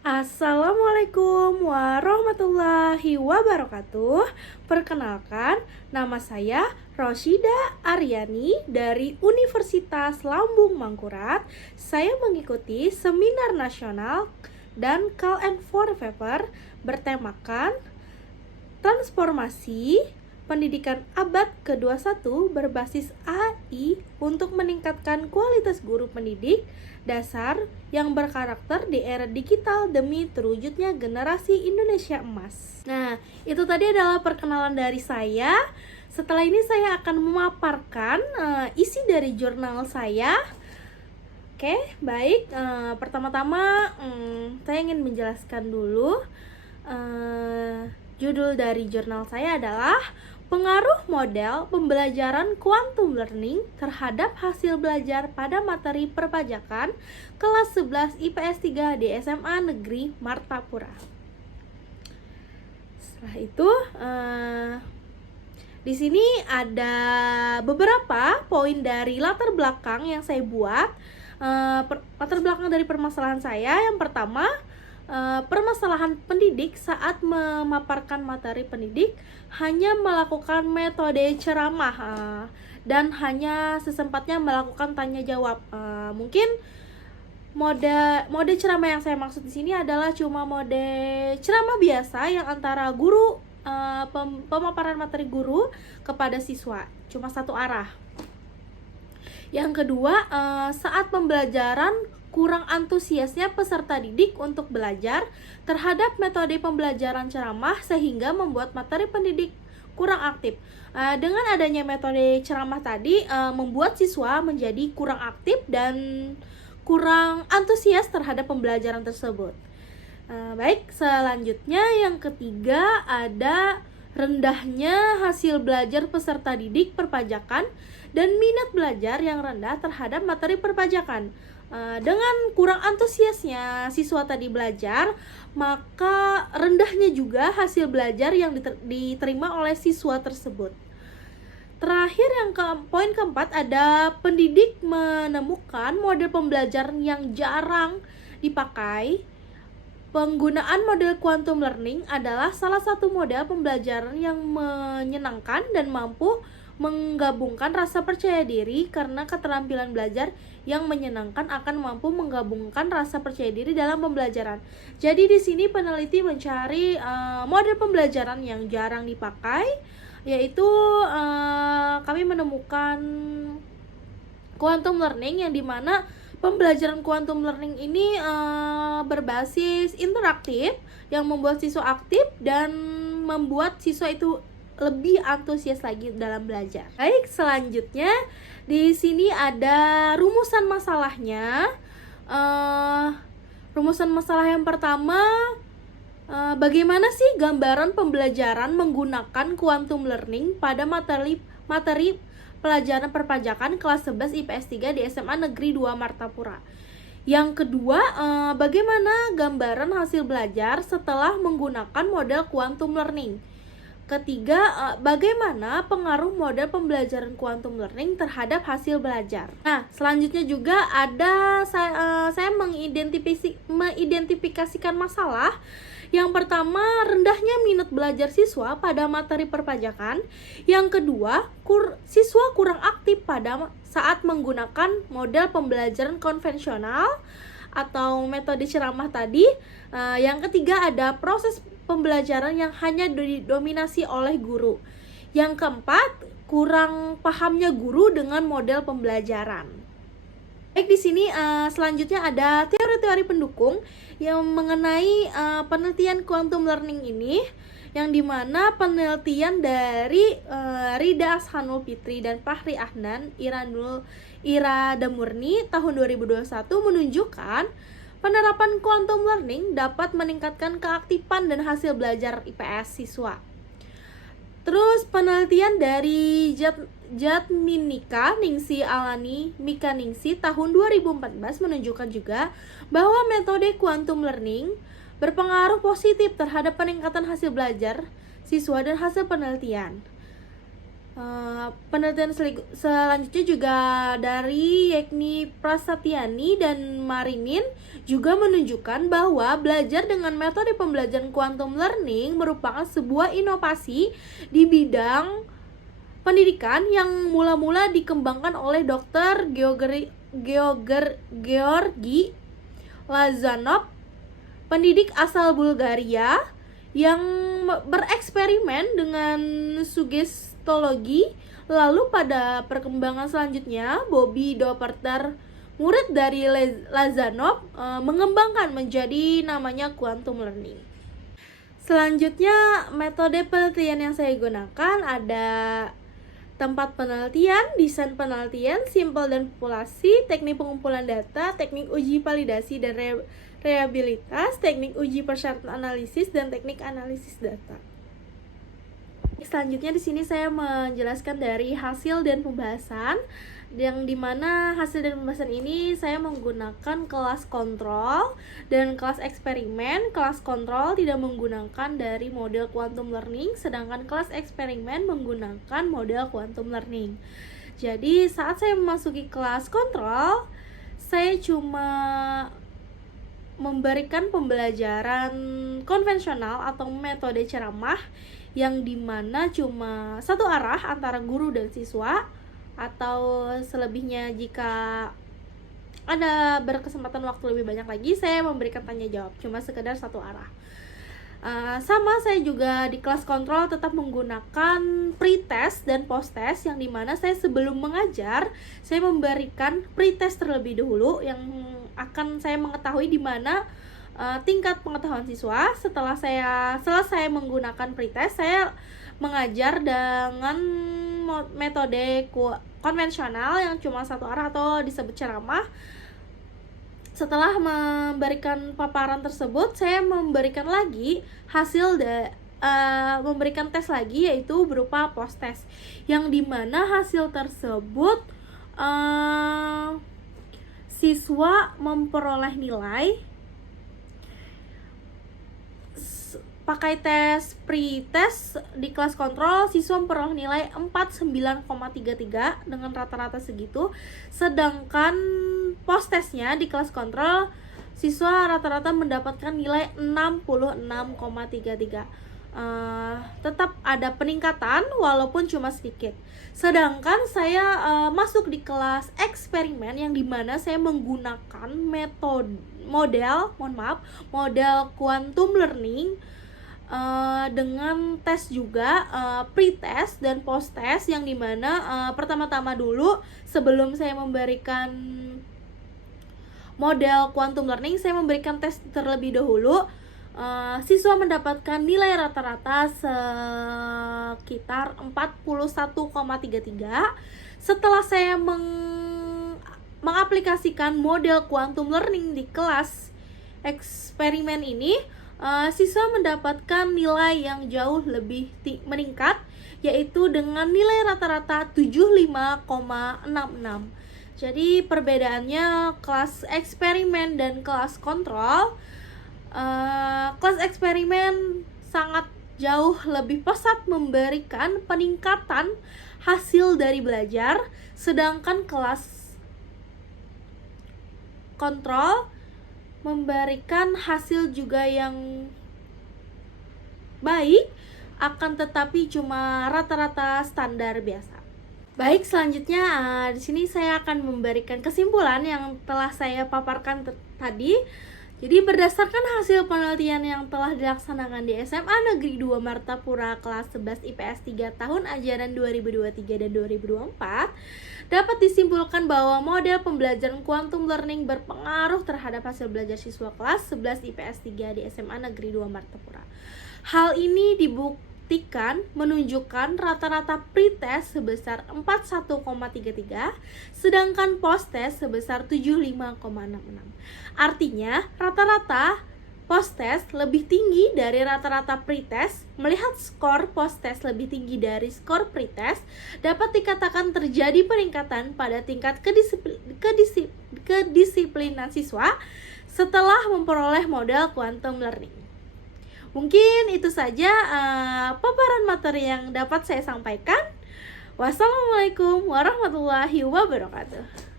Assalamualaikum warahmatullahi wabarakatuh. Perkenalkan, nama saya Roshida Aryani dari Universitas Lambung Mangkurat. Saya mengikuti seminar nasional dan Call and for Paper bertemakan Transformasi Pendidikan Abad ke-21 berbasis AI untuk meningkatkan kualitas guru pendidik dasar yang berkarakter di era digital demi terwujudnya generasi Indonesia emas. Nah, itu tadi adalah perkenalan dari saya. Setelah ini saya akan memaparkan isi dari jurnal saya. Oke, baik. Pertama-tama saya ingin menjelaskan dulu. Judul dari jurnal saya adalah Pengaruh Model Pembelajaran Quantum Learning terhadap hasil belajar pada materi perpajakan kelas 11 IPS 3 di SMA Negeri Martapura. Setelah itu, di sini ada beberapa poin dari latar belakang yang saya buat. Latar belakang dari permasalahan saya, yang pertama, permasalahan pendidik saat memaparkan materi pendidik hanya melakukan metode ceramah dan hanya sesempatnya melakukan tanya jawab. Mungkin mode ceramah yang saya maksud di sini adalah cuma mode ceramah biasa yang antara guru, pemaparan materi guru kepada siswa, cuma satu arah. Yang kedua, saat pembelajaran kurang antusiasnya peserta didik untuk belajar terhadap metode pembelajaran ceramah sehingga membuat materi pendidik kurang aktif. Dengan adanya metode ceramah tadi membuat siswa menjadi kurang aktif dan kurang antusias terhadap pembelajaran tersebut. Baik, selanjutnya yang ketiga ada rendahnya hasil belajar peserta didik perpajakan dan minat belajar yang rendah terhadap materi perpajakan. Dengan kurang antusiasnya siswa tadi belajar, maka rendahnya juga hasil belajar yang diterima oleh siswa tersebut. Terakhir, poin keempat ada pendidik menemukan model pembelajaran yang jarang dipakai. Penggunaan model quantum learning adalah salah satu model pembelajaran yang menyenangkan dan mampu menggabungkan rasa percaya diri karena keterampilan belajar yang menyenangkan akan mampu menggabungkan rasa percaya diri dalam pembelajaran. Jadi di sini peneliti mencari model pembelajaran yang jarang dipakai, yaitu kami menemukan quantum learning yang dimana pembelajaran quantum learning ini berbasis interaktif yang membuat siswa aktif dan membuat siswa itu lebih antusias lagi dalam belajar. Baik, selanjutnya di sini ada rumusan masalahnya. Rumusan masalah yang pertama, bagaimana sih gambaran pembelajaran menggunakan quantum learning pada materi pelajaran perpajakan kelas 11 IPS 3 di SMA Negeri 2 Martapura. Yang kedua, bagaimana gambaran hasil belajar setelah menggunakan model quantum learning. Ketiga, bagaimana pengaruh model pembelajaran quantum learning terhadap hasil belajar. Nah, selanjutnya juga ada saya mengidentifikasikan masalah. Yang pertama, rendahnya minat belajar siswa pada materi perpajakan. Yang kedua, siswa kurang aktif pada saat menggunakan model pembelajaran konvensional atau metode ceramah tadi. Yang ketiga, ada proses pembelajaran yang hanya didominasi oleh guru. Yang keempat, kurang pahamnya guru dengan model pembelajaran. Baik, di sini selanjutnya ada teori-teori pendukung yang mengenai penelitian quantum learning ini, yang dimana penelitian dari Rida Ashanul Fitri dan Fahri Ahnan Irada Murni tahun 2021 menunjukkan penerapan quantum learning dapat meningkatkan keaktifan dan hasil belajar IPS siswa. Terus penelitian dari Jatminika Ningsi Alani Mika Ningsi tahun 2014 menunjukkan juga bahwa metode quantum learning berpengaruh positif terhadap peningkatan hasil belajar siswa dan hasil penelitian. Penelitian selanjutnya juga dari yakni Prasatyani dan Marinin juga menunjukkan bahwa belajar dengan metode pembelajaran quantum learning merupakan sebuah inovasi di bidang pendidikan yang mula-mula dikembangkan oleh Dr. Georgi Lazanov, pendidik asal Bulgaria yang bereksperimen dengan sugestologi. Lalu pada perkembangan selanjutnya, Bobby Doperter, murid dari Lazanov, mengembangkan menjadi namanya quantum learning. Selanjutnya, metode penelitian yang saya gunakan ada tempat penelitian, desain penelitian, simpel dan populasi, teknik pengumpulan data, teknik uji validasi dan reliabilitas, teknik uji persyaratan analisis, dan teknik analisis data. Selanjutnya di sini saya menjelaskan dari hasil dan pembahasan, yang dimana hasil dan pembahasan ini saya menggunakan kelas kontrol dan kelas eksperimen. Kelas kontrol tidak menggunakan dari model quantum learning, sedangkan kelas eksperimen menggunakan model quantum learning. Jadi saat saya memasuki kelas kontrol, saya cuma memberikan pembelajaran konvensional atau metode ceramah yang dimana cuma satu arah antara guru dan siswa, atau selebihnya jika ada berkesempatan waktu lebih banyak lagi saya memberikan tanya jawab, cuma sekedar satu arah. Sama saya juga di kelas kontrol tetap menggunakan pre-test dan post-test, yang dimana saya sebelum mengajar saya memberikan pre-test terlebih dahulu yang akan saya mengetahui di mana tingkat pengetahuan siswa. Setelah saya selesai menggunakan pretest, saya mengajar dengan metode konvensional yang cuma satu arah atau disebut ceramah. Setelah memberikan paparan tersebut, saya memberikan lagi memberikan tes lagi, yaitu berupa post test, yang dimana hasil tersebut siswa memperoleh nilai pakai tes pre-test di kelas kontrol. Siswa memperoleh nilai 49,33 dengan rata-rata segitu, sedangkan post testnya di kelas kontrol siswa rata-rata mendapatkan nilai 66,33. Tetap ada peningkatan walaupun cuma sedikit. Sedangkan saya masuk di kelas eksperimen, yang dimana saya menggunakan model quantum learning dengan tes juga, pre-test dan post-test, yang dimana pertama-tama dulu sebelum saya memberikan model quantum learning, saya memberikan tes terlebih dahulu. Siswa mendapatkan nilai rata-rata sekitar 41,33. Setelah saya mengaplikasikan model quantum learning di kelas eksperimen ini, siswa mendapatkan nilai yang jauh lebih meningkat, yaitu dengan nilai rata-rata 75,66. Jadi perbedaannya kelas eksperimen dan kelas kontrol, kelas eksperimen sangat jauh lebih pesat memberikan peningkatan hasil dari belajar, sedangkan kelas kontrol memberikan hasil juga yang baik, akan tetapi cuma rata-rata standar biasa. Baik, selanjutnya di sini saya akan memberikan kesimpulan yang telah saya paparkan tadi. Jadi berdasarkan hasil penelitian yang telah dilaksanakan di SMA Negeri 2 Martapura kelas 11 IPS 3 tahun ajaran 2023 dan 2024, dapat disimpulkan bahwa model pembelajaran quantum learning berpengaruh terhadap hasil belajar siswa kelas 11 IPS 3 di SMA Negeri 2 Martapura. Hal ini dibuktikan menunjukkan rata-rata pre-test sebesar 41,33, sedangkan post-test sebesar 75,66. Artinya, rata-rata post-test lebih tinggi dari rata-rata pre-test. Melihat skor post-test lebih tinggi dari skor pre-test, dapat dikatakan terjadi peningkatan pada tingkat kedisiplinan siswa setelah memperoleh model quantum learning. Mungkin itu saja paparan materi yang dapat saya sampaikan. Wassalamualaikum warahmatullahi wabarakatuh.